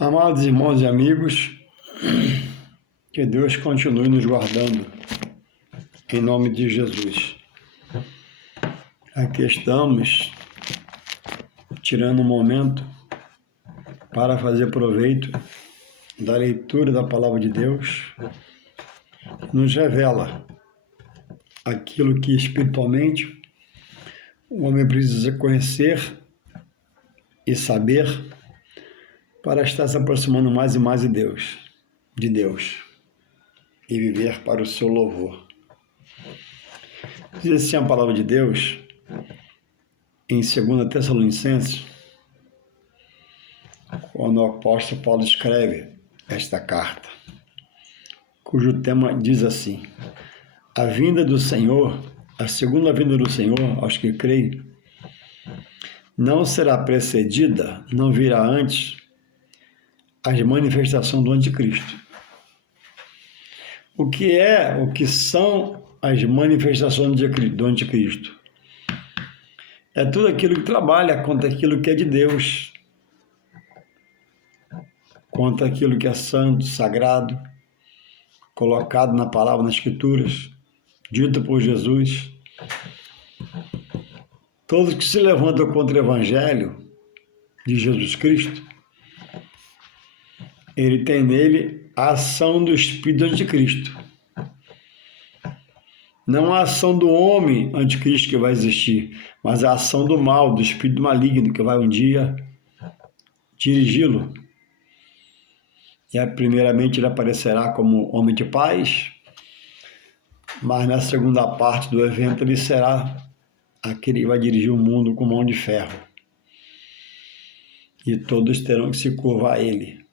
Amados irmãos e amigos, que Deus continue nos guardando, em nome de Jesus. Aqui estamos, tirando um momento para fazer proveito da leitura da Palavra de Deus, que nos revela aquilo que espiritualmente o homem precisa conhecer e saber para estar se aproximando mais e mais de Deus, e viver para o seu louvor. Diz assim a palavra de Deus, em 2 Tessalonicenses, quando o apóstolo Paulo escreve esta carta, cujo tema diz assim: a vinda do Senhor, a segunda vinda do Senhor, aos que creem, não será precedida, não virá antes as manifestações do anticristo. O que são as manifestações do anticristo? É tudo aquilo que trabalha contra aquilo que é de Deus, contra aquilo que é santo, sagrado, colocado na palavra, nas escrituras, dito por Jesus. Todos que se levantam contra o evangelho de Jesus Cristo, ele tem nele a ação do espírito anticristo. Não a ação do homem anticristo que vai existir, mas a ação do mal, do espírito maligno que vai um dia dirigi-lo. E aí, primeiramente, ele aparecerá como homem de paz, mas na segunda parte do evento ele será aquele que vai dirigir o mundo com mão de ferro. E todos terão que se curvar a ele.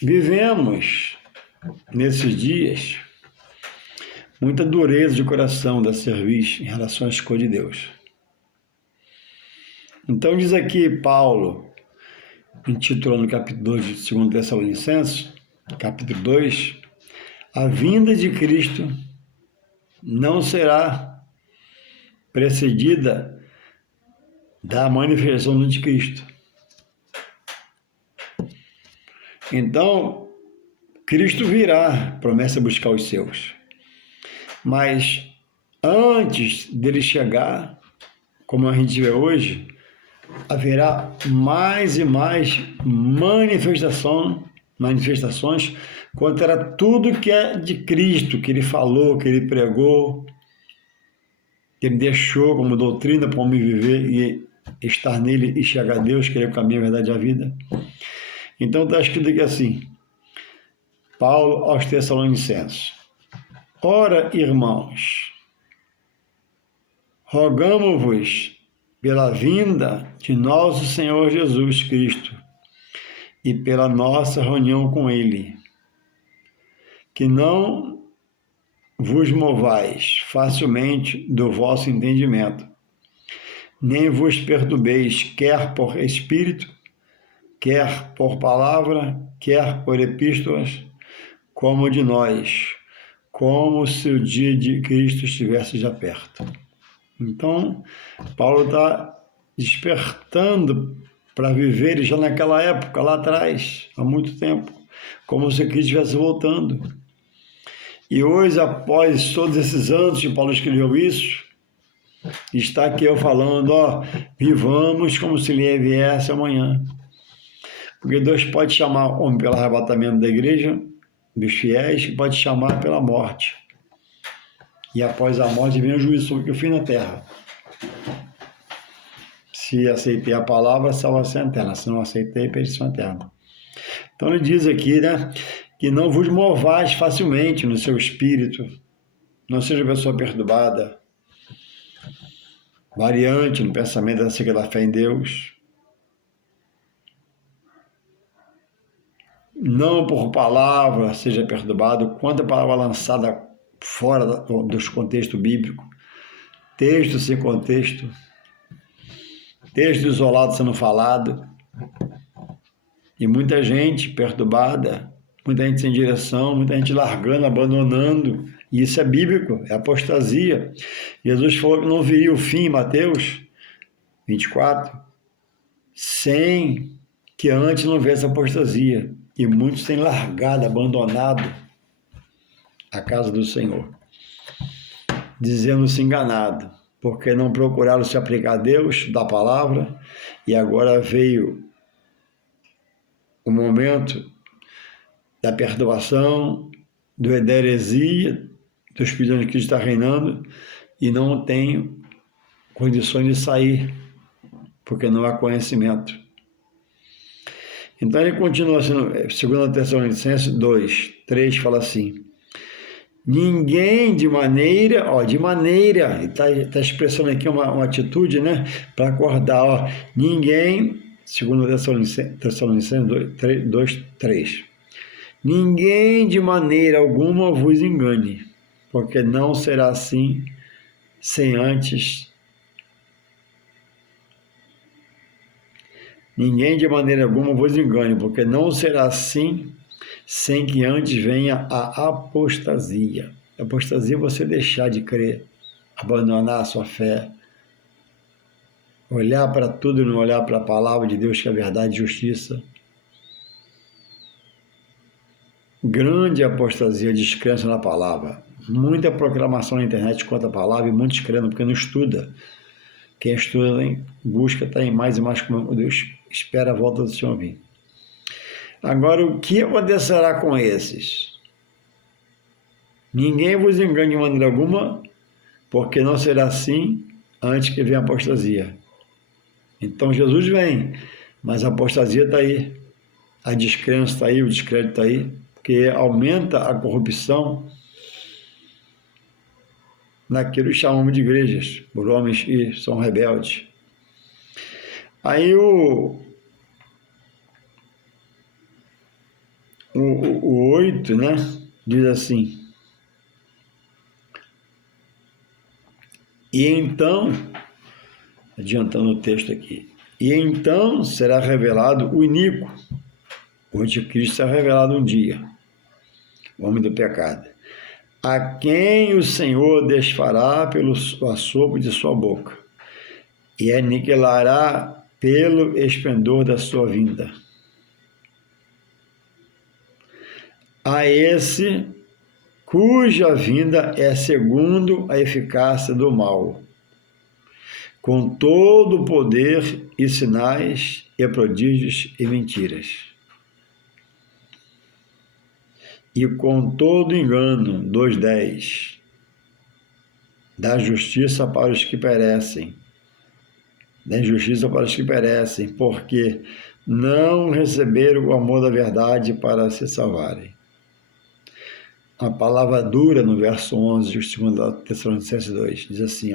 Vivemos, nesses dias, muita dureza de coração da cerviz em relação às coisas de Deus. Então diz aqui Paulo, intitulando o capítulo 2 de 2 Tessalonicenses, capítulo 2, a vinda de Cristo não será precedida da manifestação do anticristo. Então, Cristo virá, promessa buscar os seus. Mas antes dele chegar, como a gente vê hoje, haverá mais e mais manifestações contra tudo que é de Cristo, que ele falou, que ele pregou, que ele deixou como doutrina para o homem viver e estar nele e chegar a Deus, que ele é o caminho, a verdade e a vida. Então está escrito aqui assim, Paulo aos Tessalonicenses: ora, irmãos, rogamo-vos pela vinda de nosso Senhor Jesus Cristo e pela nossa reunião com Ele, que não vos movais facilmente do vosso entendimento, nem vos perturbeis, quer por espírito, quer por palavra, quer por epístolas, como de nós, como se o dia de Cristo estivesse já perto. Então, Paulo está despertando para viver já naquela época, lá atrás, há muito tempo, como se Cristo estivesse voltando. E hoje, após todos esses anos que Paulo escreveu isso, está aqui eu falando, vivamos como se ele viesse amanhã. Porque Deus pode chamar o homem pelo arrebatamento da igreja, dos fiéis, e pode chamar pela morte. E após a morte vem o juízo sobre o fim da terra. Se aceitei a palavra, salvação eterna. Se não aceitei, perdição eterna. Então ele diz aqui, que não vos movais facilmente no seu espírito, não seja pessoa perturbada, variante no pensamento acerca da fé em Deus, não por palavra seja perturbado, quanto a palavra lançada fora dos contextos bíblicos, texto sem contexto, texto isolado sendo falado, e muita gente perturbada, muita gente sem direção, muita gente largando, abandonando, e isso é bíblico, é apostasia. Jesus falou que não viria o fim, em Mateus 24, sem que antes não houvesse apostasia. E muitos têm largado, abandonado a casa do Senhor, dizendo-se enganado, porque não procuraram se aplicar a Deus, da palavra, e agora veio o momento da perturbação, da heresia, do Espírito de Cristo está reinando, e não tem condições de sair, porque não há conhecimento. Então ele continua sendo, 2 Tessalonicenses 2, 3 fala assim: ninguém de maneira, está expressando aqui uma atitude, né, para acordar, ninguém, 2 Tessalonicenses 2, 3, ninguém de maneira alguma vos engane, porque não será assim sem antes. Ninguém de maneira alguma vos engane, porque não será assim sem que antes venha a apostasia. A apostasia é você deixar de crer, abandonar a sua fé, olhar para tudo e não olhar para a palavra de Deus, que é a verdade e justiça. Grande apostasia, descrença na palavra. Muita proclamação na internet contra a palavra e muitos crendo porque não estuda. Quem estuda, busca, está em mais e mais como Deus espera a volta do Senhor vir. Agora, o que acontecerá com esses? Ninguém vos engane de maneira alguma, porque não será assim antes que venha a apostasia. Então, Jesus vem, mas a apostasia está aí, a descrença está aí, o descrédito está aí, porque aumenta a corrupção naquilo que chamamos de igrejas, por homens que são rebeldes. Aí o 8, né, diz assim: e então, adiantando o texto aqui, e então será revelado o iníquo, o anticristo será revelado um dia, o homem do pecado, a quem o Senhor desfará pelo assopro de sua boca, e aniquilará pelo esplendor da sua vinda. A esse cuja vinda é segundo a eficácia do mal, com todo o poder e sinais e prodígios e mentiras, e com todo engano, 2:10, da justiça para os que perecem, porque não receberam o amor da verdade para se salvarem. A palavra dura no verso 11 de 2 Tessalonicenses 2, diz assim,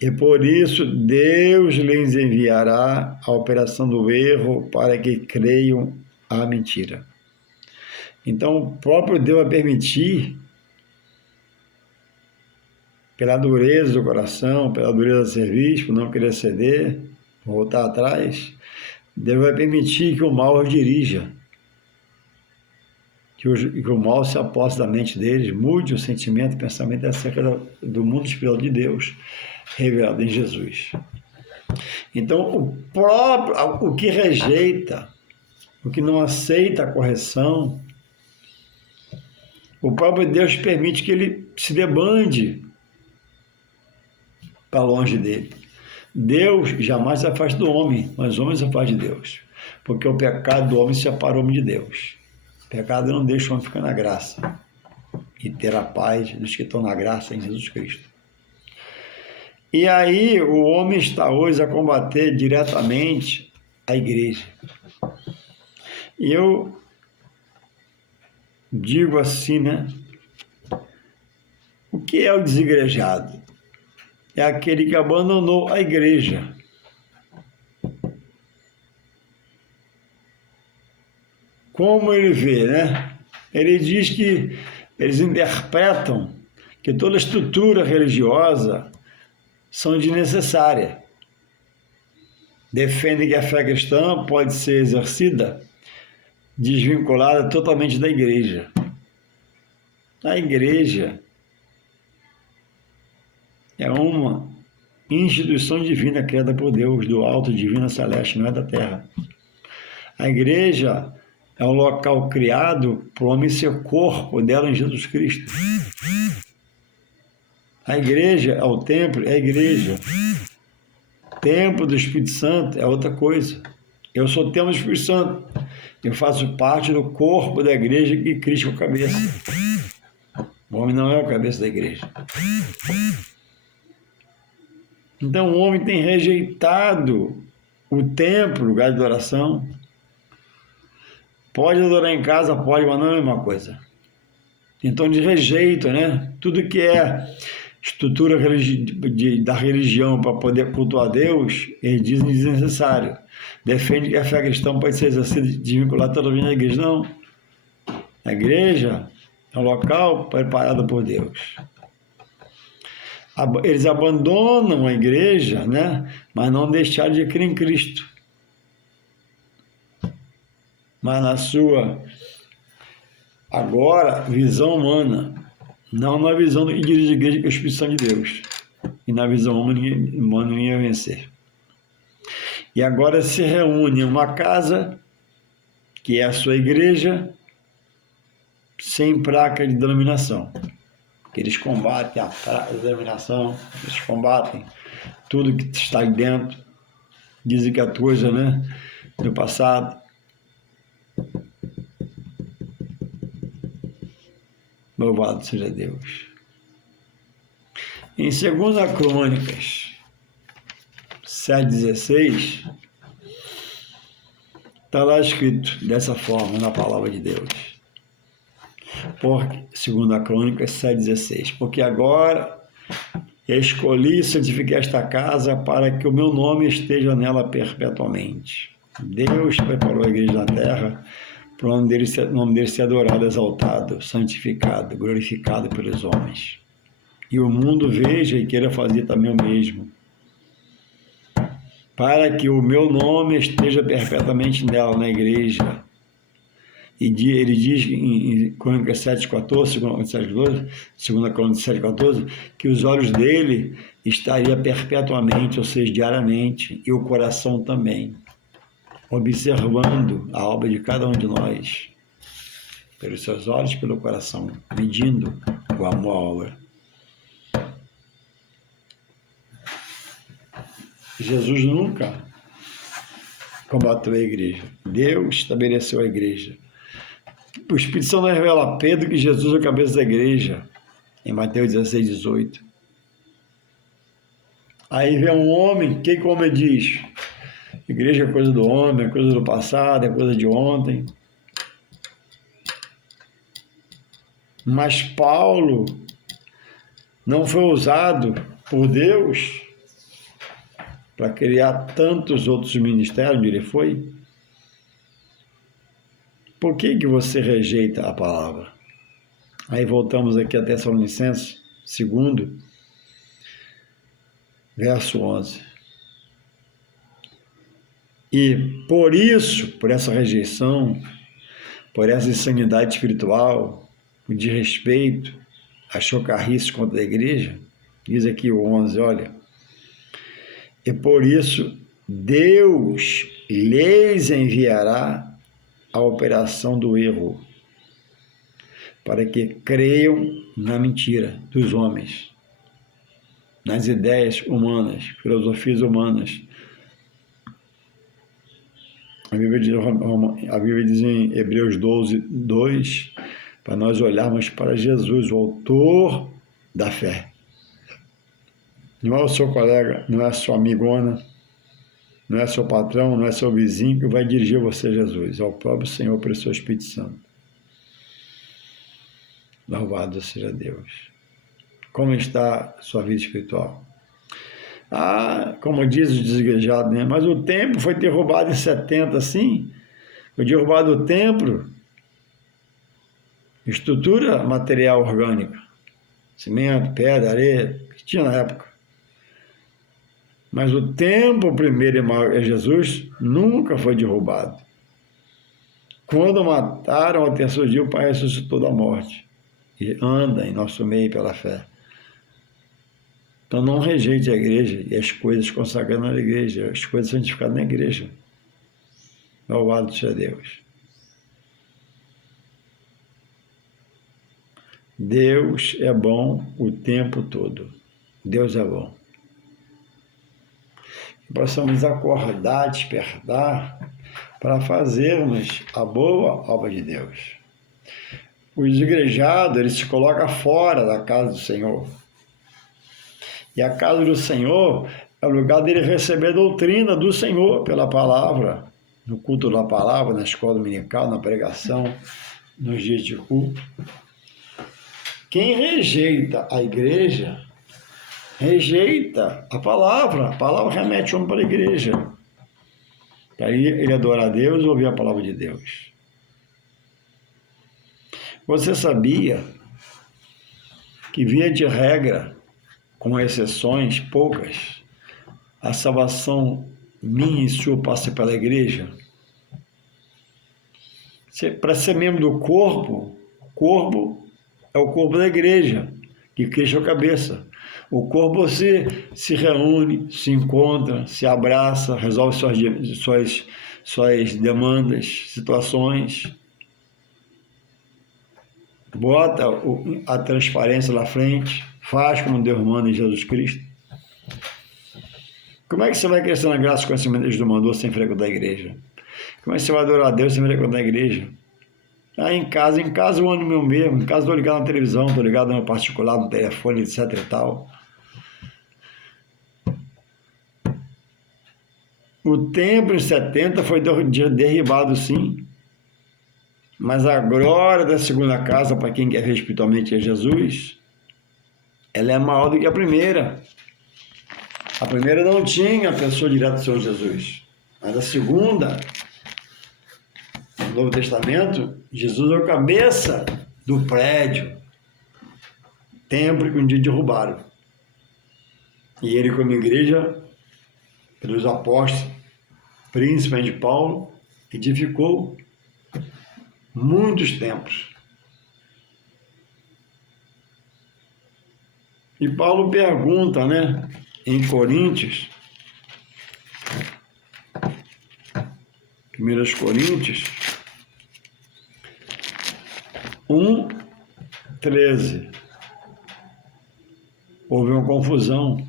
e por isso Deus lhes enviará a operação do erro para que creiam a mentira. Então o próprio Deus vai permitir, pela dureza do coração, pela dureza do serviço, por não querer ceder, voltar atrás, Deus vai permitir que o mal os dirija, que o mal se aposse da mente deles, mude o sentimento e pensamento acerca do mundo espiritual de Deus, revelado em Jesus. Então, o que rejeita, o que não aceita a correção, o próprio Deus permite que ele se debande para longe dele. Deus jamais se afasta do homem, mas o homem se afasta de Deus, porque o pecado do homem separa o homem de Deus. O pecado não deixa o homem ficar na graça e ter a paz dos que estão na graça em Jesus Cristo. E aí o homem está hoje a combater diretamente a igreja. E eu digo assim, né? O que é o desigrejado? É aquele que abandonou a igreja. Como ele vê, né? Ele diz que eles interpretam que toda estrutura religiosa são desnecessárias. Defendem que a fé cristã pode ser exercida desvinculada totalmente da igreja. A igreja é uma instituição divina criada por Deus, do alto, divina, celeste, não é da terra. A igreja é o local criado para o homem ser corpo dela em Jesus Cristo. A igreja é o templo, é a igreja. Templo do Espírito Santo é outra coisa. Eu sou templo do Espírito Santo. Eu faço parte do corpo da igreja que Cristo é o cabeça. O homem não é o cabeça da igreja. Então o homem tem rejeitado o templo, lugar de adoração. Pode adorar em casa, pode, mas não é a mesma coisa. Então eles rejeitam, né? Tudo que é estrutura da religião para poder cultuar a Deus, eles dizem desnecessário. Defende que a fé cristã pode ser exercida desvinculada totalmente da igreja. Não. A igreja é um local preparado por Deus. Eles abandonam a igreja, né? Mas não deixaram de crer em Cristo. Mas na sua, agora, visão humana, não na visão que dirige a igreja, que é a Espírito Santo de Deus. E na visão humana, ninguém ia vencer. E agora se reúne em uma casa, que é a sua igreja, sem placa de denominação. Eles combatem a placa de denominação, eles combatem tudo que está aí dentro, dizem que é coisa, né, do passado. Louvado seja Deus. Em 2 Crônicas 7,16, está lá escrito dessa forma na palavra de Deus. Por 2 Crônicas 7,16. Porque agora eu escolhi e santifiquei esta casa para que o meu nome esteja nela perpetuamente. Deus preparou a igreja na terra para o nome dele ser adorado, exaltado, santificado, glorificado pelos homens. E o mundo veja e queira fazer também o mesmo. Para que o meu nome esteja perpetuamente nela, na igreja. E ele diz em Crônicas 7,14, 2 Crônicas 7,14, que os olhos dele estariam perpetuamente, ou seja, diariamente, e o coração também, observando a obra de cada um de nós, pelos seus olhos, pelo coração, medindo o amor à obra. Jesus nunca combateu a igreja. Deus estabeleceu a igreja. O Espírito Santo revela a Pedro que Jesus é a cabeça da igreja, em Mateus 16, 18. Aí vem um homem, o que o homem diz? Igreja é coisa do homem, é coisa do passado, é coisa de ontem. Mas Paulo não foi usado por Deus para criar tantos outros ministérios onde ele foi? Por que você rejeita a palavra? Aí voltamos aqui a Tessalonicenses 2, verso 11. E por isso, por essa rejeição, por essa insanidade espiritual, o desrespeito, a chocarrice contra a igreja, diz aqui o 11, olha, e por isso Deus lhes enviará a operação do erro, para que creiam na mentira dos homens, nas ideias humanas, filosofias humanas. A Bíblia diz em Hebreus 12, 2, para nós olharmos para Jesus, o autor da fé. Não é o seu colega, não é a sua amigona, não é seu patrão, não é seu vizinho que vai dirigir você a Jesus, é o próprio Senhor pelo seu Espírito Santo. Louvado seja Deus. Como está a sua vida espiritual? Como diz os desigrejados, né? Mas o templo foi derrubado em 70, sim. Foi derrubado o templo, estrutura material orgânica, cimento, pedra, areia, que tinha na época. Mas o templo primeiro e maior é Jesus, nunca foi derrubado. Quando mataram ao terceiro dia, o Pai ressuscitou da morte e anda em nosso meio pela fé. Então não rejeite a igreja e as coisas consagradas na igreja, as coisas santificadas na igreja. Louvado seja Deus. Deus é bom o tempo todo. Deus é bom. Possamos acordar, despertar, para fazermos a boa obra de Deus. O desigrejado, ele se coloca fora da casa do Senhor. E a casa do Senhor é o lugar dele receber a doutrina do Senhor pela palavra, no culto da palavra, na escola dominical, na pregação, nos dias de culto. Quem rejeita a igreja, rejeita a palavra. A palavra remete o homem para a igreja. Aí ele adora a Deus e ouvir a palavra de Deus. Você sabia que, via de regra, com exceções poucas, a salvação minha e sua passa pela igreja? Para ser membro do corpo, o corpo é o corpo da igreja, que Cristo é a cabeça. O corpo você se reúne, se encontra, se abraça, resolve suas demandas, situações, bota a transparência na frente, faz como Deus manda em Jesus Cristo. Como é que você vai crescer na graça e conhecimento de Deus do mandou sem frequentar a igreja? Como é que você vai adorar a Deus sem frequentar a igreja? Em casa eu ando meu mesmo, em casa estou ligado na televisão, estou ligado no meu particular, no telefone, etc e tal. O templo em 70 foi derribado, sim, mas a glória da segunda casa, para quem quer ver espiritualmente, é Jesus, ela é maior do que a primeira. A primeira não tinha a pessoa direta do Senhor Jesus, mas a segunda, no Novo Testamento, Jesus é a cabeça do prédio, templo que um dia derrubaram. E ele, como igreja, pelos apóstolos, principalmente Paulo, edificou muitos templos. E Paulo pergunta, em Coríntios, 1 Coríntios 1:13. Houve uma confusão,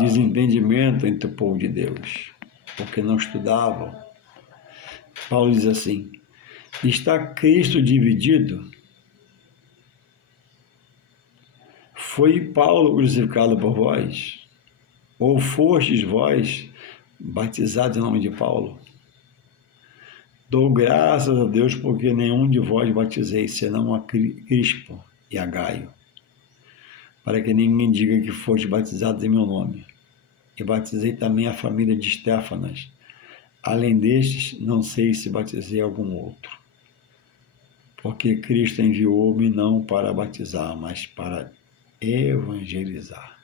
desentendimento entre o povo de Deus, porque não estudavam. Paulo diz assim: está Cristo dividido? Foi Paulo crucificado por vós? Ou fostes vós batizados em nome de Paulo? Dou graças a Deus porque nenhum de vós batizei, senão a Crispo e a Gaio, para que ninguém diga que foste batizados em meu nome. E batizei também a família de Estéfanas. Além destes, não sei se batizei algum outro. Porque Cristo enviou-me não para batizar, mas para evangelizar.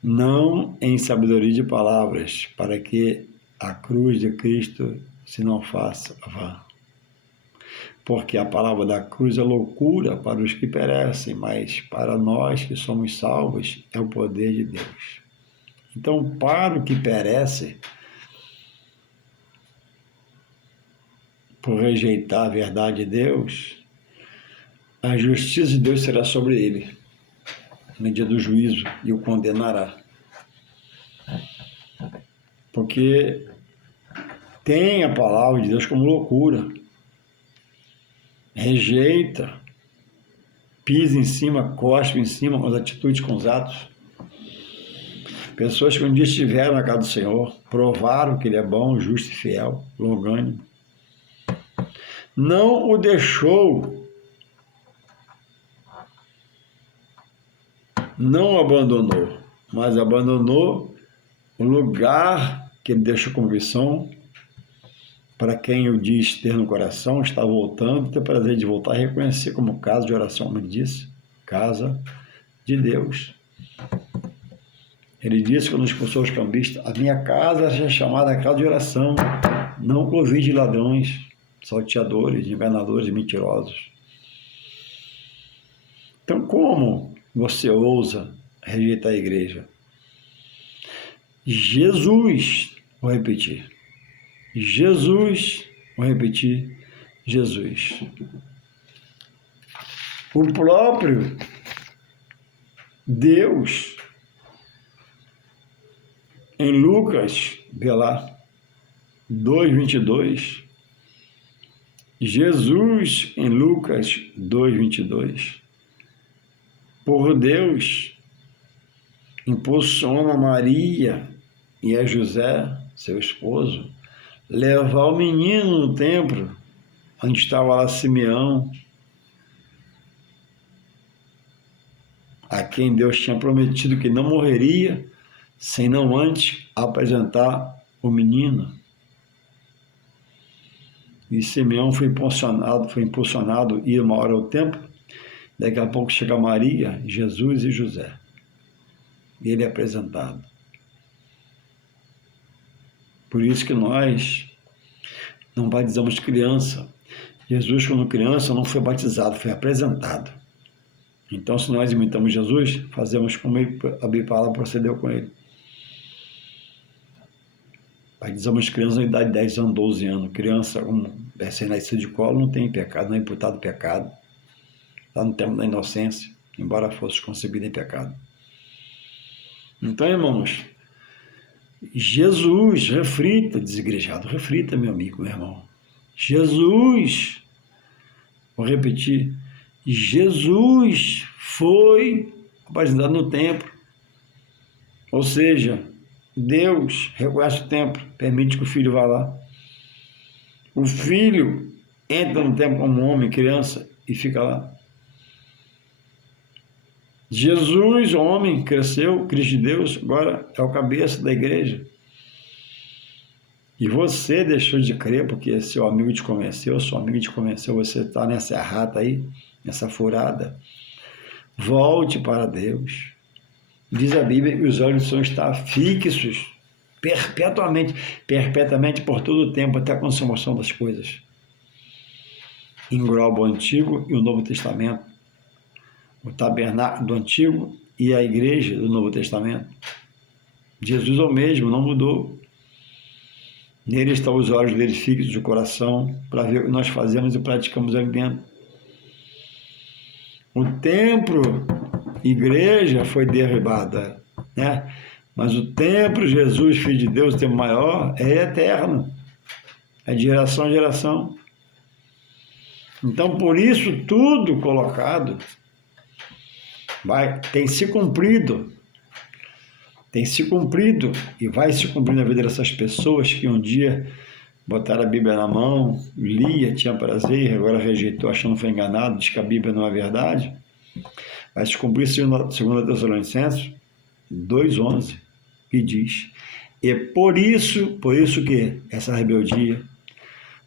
Não em sabedoria de palavras, para que a cruz de Cristo se não faça vã. Porque a palavra da cruz é loucura para os que perecem, mas para nós que somos salvos é o poder de Deus. Então, para o que perece, por rejeitar a verdade de Deus, a justiça de Deus será sobre ele no dia do juízo e o condenará. Porque tem a palavra de Deus como loucura. Rejeita, pisa em cima, cospe em cima com as atitudes, com os atos. Pessoas que um dia estiveram na casa do Senhor, provaram que Ele é bom, justo e fiel, longânimo. Não o deixou, não o abandonou, mas abandonou o lugar que Ele deixou como missão. Para quem o diz ter no coração, está voltando, ter prazer de voltar a reconhecer como casa de oração, como ele disse, casa de Deus. Ele disse, quando expulsou os cambistas, a minha casa é chamada casa de oração, não convide de ladrões, salteadores, enganadores e mentirosos. Então, como você ousa rejeitar a igreja? Jesus, vou repetir, Jesus, vou repetir, Jesus. O próprio Deus, em Lucas, vê lá, 2:22, Jesus, em Lucas 2:22, por Deus, impulsiona Maria e a José, seu esposo, levar o menino no templo, onde estava lá Simeão, a quem Deus tinha prometido que não morreria, sem não antes apresentar o menino. E Simeão foi impulsionado a ir uma hora ao templo. Daqui a pouco chega Maria, Jesus e José. E ele é apresentado. Por isso que nós não batizamos criança. Jesus, quando criança, não foi batizado, foi apresentado. Então, se nós imitamos Jesus, fazemos como a Bíblia procedeu com ele. Batizamos crianças na idade de 10 anos, 12 anos. Criança, recém-nascido de colo, não tem pecado, não é imputado pecado. Lá no tempo da inocência, embora fosse concebido em pecado. Então, irmãos, Jesus, reflita, desigrejado, reflita, meu amigo, meu irmão. Jesus, vou repetir, Jesus foi batizado no templo. Ou seja, Deus reconhece o templo, permite que o filho vá lá. O filho entra no templo como homem, criança, e fica lá. Jesus, homem, cresceu, Cristo de Deus, agora é o cabeça da igreja. E você deixou de crer porque seu amigo te convenceu, sua amiga te convenceu, você está nessa errata aí, nessa furada. Volte para Deus. Diz a Bíblia que os olhos são estar fixos perpetuamente por todo o tempo, até a consumação das coisas. Engloba o Antigo e o Novo Testamento, o tabernáculo do Antigo e a igreja do Novo Testamento. Jesus é o mesmo, não mudou. Nele estão os olhos dele fixos do coração, para ver o que nós fazemos e praticamos ali dentro. O templo, igreja, foi derribada, né? Mas o templo, Jesus, Filho de Deus, o templo maior, é eterno. É de geração em geração. Então, por isso, tudo colocado tem se cumprido. Tem se cumprido e vai se cumprir na vida dessas pessoas que um dia botaram a Bíblia na mão, lia, tinha prazer, agora rejeitou, achando que foi enganado, diz que a Bíblia não é verdade. Vai se cumprir 2 Tessalonicenses 2:11, que diz: e por isso que essa rebeldia,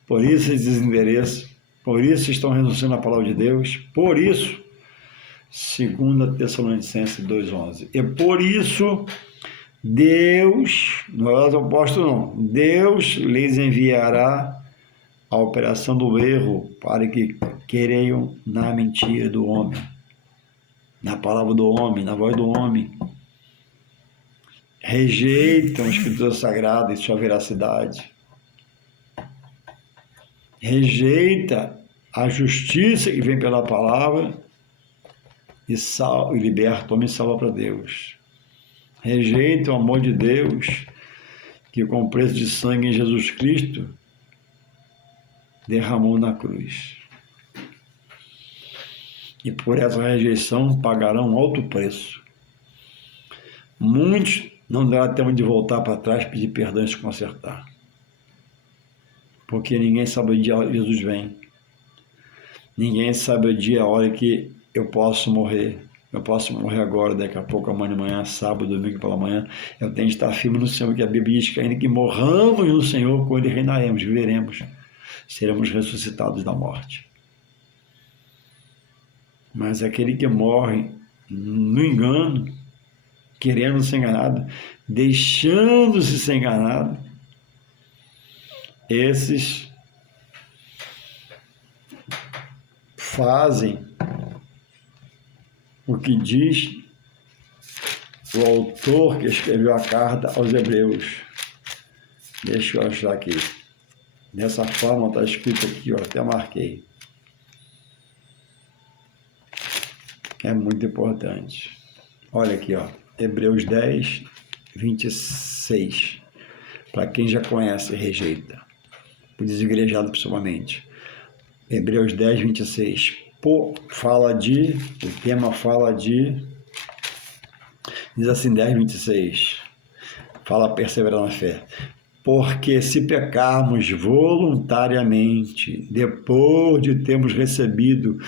por isso esse desinteresse, por isso estão renunciando à palavra de Deus, por isso, 2 Tessalonicenses 2:11, e por isso Deus, não é o apóstolo não, Deus lhes enviará a operação do erro para que creiam na mentira do homem, na palavra do homem, na voz do homem. Rejeitam a Escritura Sagrada e sua veracidade. Rejeita a justiça que vem pela palavra e liberta, homem e salva para Deus. Rejeita o amor de Deus que com preço de sangue em Jesus Cristo derramou na cruz. E por essa rejeição pagarão um alto preço. Muitos não dará tempo de voltar para trás, pedir perdão e se consertar. Porque ninguém sabe o dia que Jesus vem. Ninguém sabe o dia, a hora que eu posso morrer. Eu posso morrer agora, daqui a pouco, amanhã de manhã, sábado, domingo pela manhã. Eu tenho de estar firme no Senhor, que a Bíblia diz que ainda que morramos no Senhor, com Ele reinaremos, viveremos. Seremos ressuscitados da morte. Mas aquele que morre no engano, querendo ser enganado, deixando-se ser enganado, esses fazem o que diz o autor que escreveu a carta aos Hebreus. Deixa eu achar aqui. Dessa forma está escrito aqui, eu até marquei. É muito importante. Olha aqui, ó, Hebreus 10, 26. Para quem já conhece e rejeita. O desigrejado principalmente. Hebreus 10, 26. O tema fala de... Diz assim, 10, 26. Fala perseverar na fé. Porque se pecarmos voluntariamente, depois de termos recebido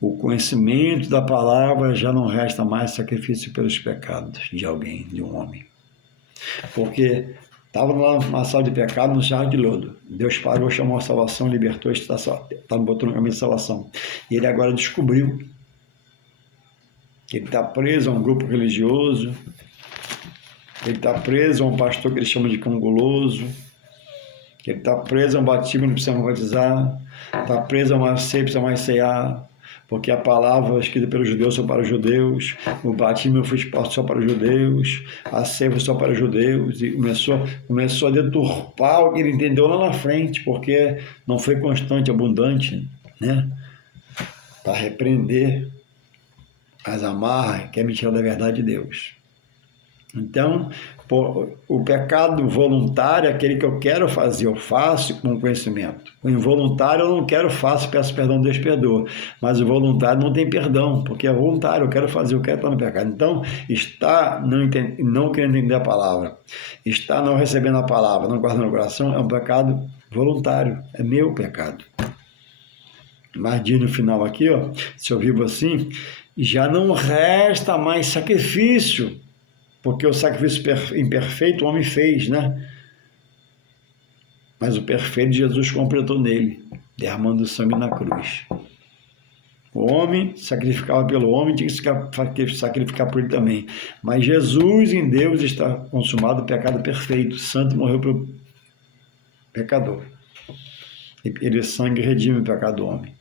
o conhecimento da palavra, já não resta mais sacrifício pelos pecados de alguém, de um homem. Porque estava lá numa sala de pecado, no jarro de lodo. Deus parou, chamou a salvação, libertou, estava botando no caminho de salvação. E ele agora descobriu que ele está preso a um grupo religioso, ele está preso a um pastor que ele chama de cão guloso, que ele está preso a um batismo, não precisa batizar, está preso a uma ceia, precisa mais cear, porque a palavra escrita pelos judeus só para os judeus, o batismo foi exposto só para os judeus, a ceia foi só para os judeus, e começou a deturpar o que ele entendeu lá na frente, porque não foi constante, abundante, né? Para repreender as amarras, que é mentira da verdade de Deus. Então, o pecado voluntário é aquele que eu quero fazer, eu faço com conhecimento. O involuntário eu não quero, faço, peço perdão, Deus perdoa. Mas o voluntário não tem perdão, porque é voluntário, eu quero fazer, eu quero estar no pecado. Então, está não querendo entender a palavra, está não recebendo a palavra, não guardando o coração, é um pecado voluntário, é meu pecado. Mas diz no final aqui, ó, se eu vivo assim, já não resta mais sacrifício, porque o sacrifício imperfeito o homem fez, né? Mas o perfeito Jesus completou nele, derramando sangue na cruz. O homem sacrificava pelo homem, tinha que sacrificar por ele também. Mas Jesus em Deus está consumado o pecado perfeito. O santo morreu pelo pecador. Ele sangue redime o pecado do homem.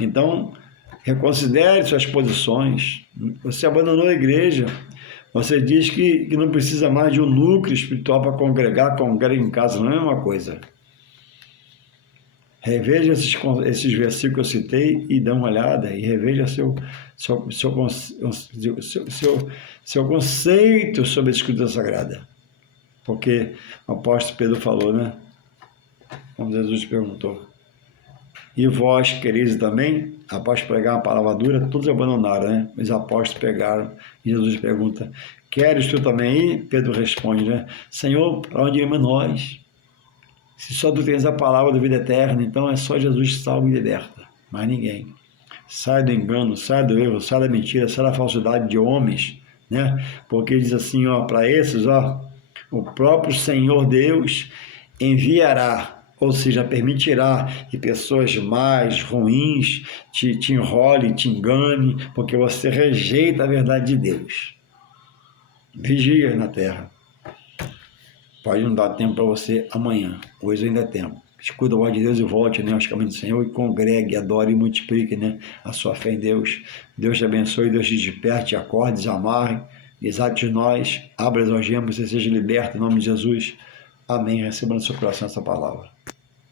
Então, reconsidere suas posições. Você abandonou a igreja. Você diz que não precisa mais de um núcleo espiritual para congregar, congrega em casa, não é a mesma coisa. Reveja esses versículos que eu citei e dá uma olhada e reveja seu conceito sobre a Escritura Sagrada. Porque o apóstolo Pedro falou, né? Como Jesus perguntou. E vós quereis também? Após pregar uma palavra dura, todos abandonaram, né? Os apóstolos pegaram. E Jesus pergunta, queres tu também ir? Pedro responde, né? Senhor, para onde iremos nós? Se só tu tens a palavra da vida eterna, então é só Jesus que salva e liberta. Mais ninguém. Sai do engano, sai do erro, sai da mentira, sai da falsidade de homens, né? Porque diz assim, ó, para esses, ó, o próprio Senhor Deus enviará, ou seja, permitirá que pessoas mais ruins te enrolem, te engane, porque você rejeita a verdade de Deus. Vigia na terra. Pode não dar tempo para você amanhã, hoje ainda é tempo. Escuta a voz de Deus e volte, né, aos caminhos do Senhor e congregue, adore e multiplique, né, a sua fé em Deus. Deus te abençoe, Deus te desperte, te acorde, desamarre, desate de nós, abra as algemas e seja liberto em nome de Jesus. Amém. Receba no seu coração essa palavra.